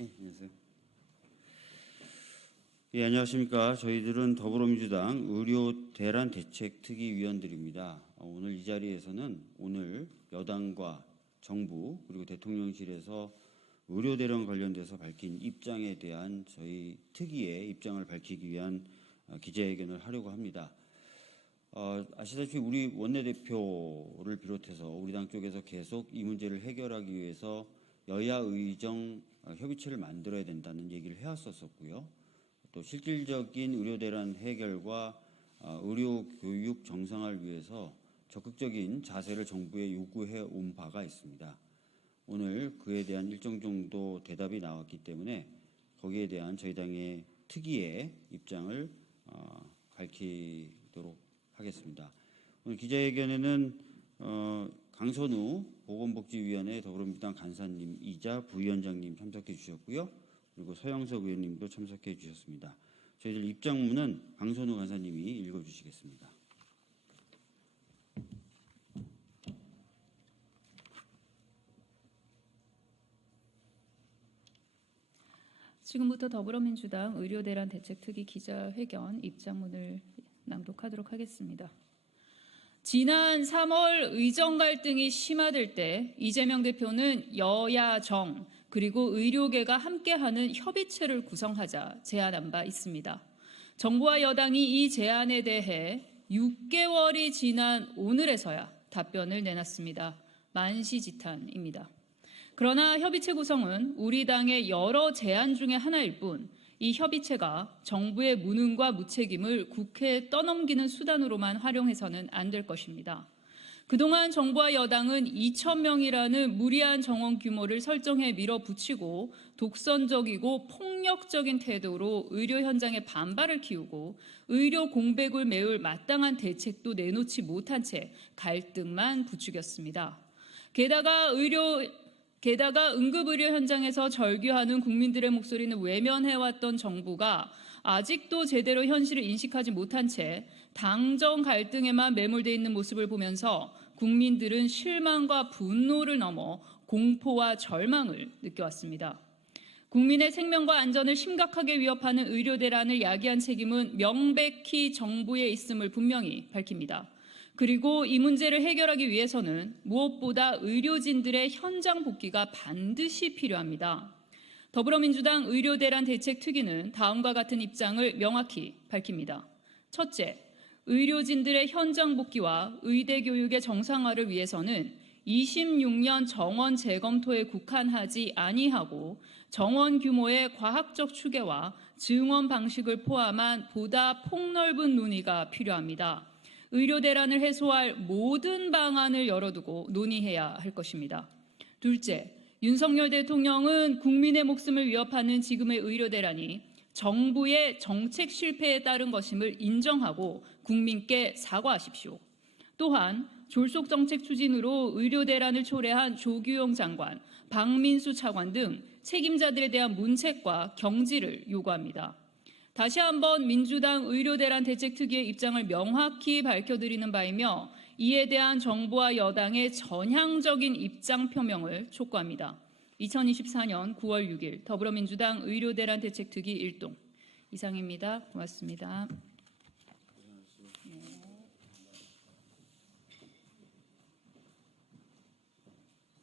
안녕하세요. 안녕하십니까. 저희들은 더불어민주당 의료대란대책특위위원들입니다. 오늘 이 자리에서는 오늘 여당과 정부 그리고 대통령실에서 의료대란 관련돼서 밝힌 입장에 대한 저희 특위의 입장을 밝히기 위한 기자회견을 하려고 합니다. 아시다시피 우리 원내대표를 비롯해서 우리 당 쪽에서 계속 이 문제를 해결하기 위해서 여야 의정 협의체를 만들어야 된다는 얘기를 해왔었고요. 또 실질적인 의료대란 해결과 의료교육 정상화를 위해서 적극적인 자세를 정부에 요구해 온 바가 있습니다. 오늘 그에 대한 일정 정도 대답이 나왔기 때문에 거기에 대한 저희 당의 특위의 입장을 밝히도록 하겠습니다. 오늘 기자회견에는 강선우 보건복지위원회 더불어민주당 간사님이자 부위원장님 참석해 주셨고요. 그리고 서영석 의원님도 참석해 주셨습니다. 저희들 입장문은 강선우 간사님이 읽어주시겠습니다. 지금부터 더불어민주당 의료대란 대책특위 기자회견 입장문을 낭독하도록 하겠습니다. 지난 3월 의정 갈등이 심화될 때 이재명 대표는 여야 정 그리고 의료계가 함께하는 협의체를 구성하자 제안한 바 있습니다. 정부와 여당이 이 제안에 대해 6개월이 지난 오늘에서야 답변을 내놨습니다. 만시지탄입니다. 그러나 협의체 구성은 우리 당의 여러 제안 중에 하나일 뿐 이 협의체가 정부의 무능과 무책임을 국회에 떠넘기는 수단으로만 활용해서는 안 될 것입니다. 그동안 정부와 여당은 2,000명이라는 무리한 정원 규모를 설정해 밀어붙이고 독선적이고 폭력적인 태도로 의료 현장의 반발을 키우고 의료 공백을 메울 마땅한 대책도 내놓지 못한 채 갈등만 부추겼습니다. 게다가 응급의료 현장에서 절규하는 국민들의 목소리는 외면해왔던 정부가 아직도 제대로 현실을 인식하지 못한 채 당정 갈등에만 매몰되어 있는 모습을 보면서 국민들은 실망과 분노를 넘어 공포와 절망을 느껴왔습니다. 국민의 생명과 안전을 심각하게 위협하는 의료대란을 야기한 책임은 명백히 정부에 있음을 분명히 밝힙니다. 그리고 이 문제를 해결하기 위해서는 무엇보다 의료진들의 현장 복귀가 반드시 필요합니다. 더불어민주당 의료대란 대책특위는 다음과 같은 입장을 명확히 밝힙니다. 첫째, 의료진들의 현장 복귀와 의대 교육의 정상화를 위해서는 26년 정원 재검토에 국한하지 아니하고 정원 규모의 과학적 추계와 증원 방식을 포함한 보다 폭넓은 논의가 필요합니다. 의료대란을 해소할 모든 방안을 열어두고 논의해야 할 것입니다. 둘째, 윤석열 대통령은 국민의 목숨을 위협하는 지금의 의료대란이 정부의 정책 실패에 따른 것임을 인정하고 국민께 사과하십시오. 또한 졸속 정책 추진으로 의료대란을 초래한 조규용 장관, 박민수 차관 등 책임자들에 대한 문책과 경질을 요구합니다. 다시 한번 민주당 의료대란 대책특위의 입장을 명확히 밝혀드리는 바이며 이에 대한 정부와 여당의 전향적인 입장 표명을 촉구합니다. 2024년 9월 6일 더불어민주당 의료대란 대책특위 1동 이상입니다. 고맙습니다.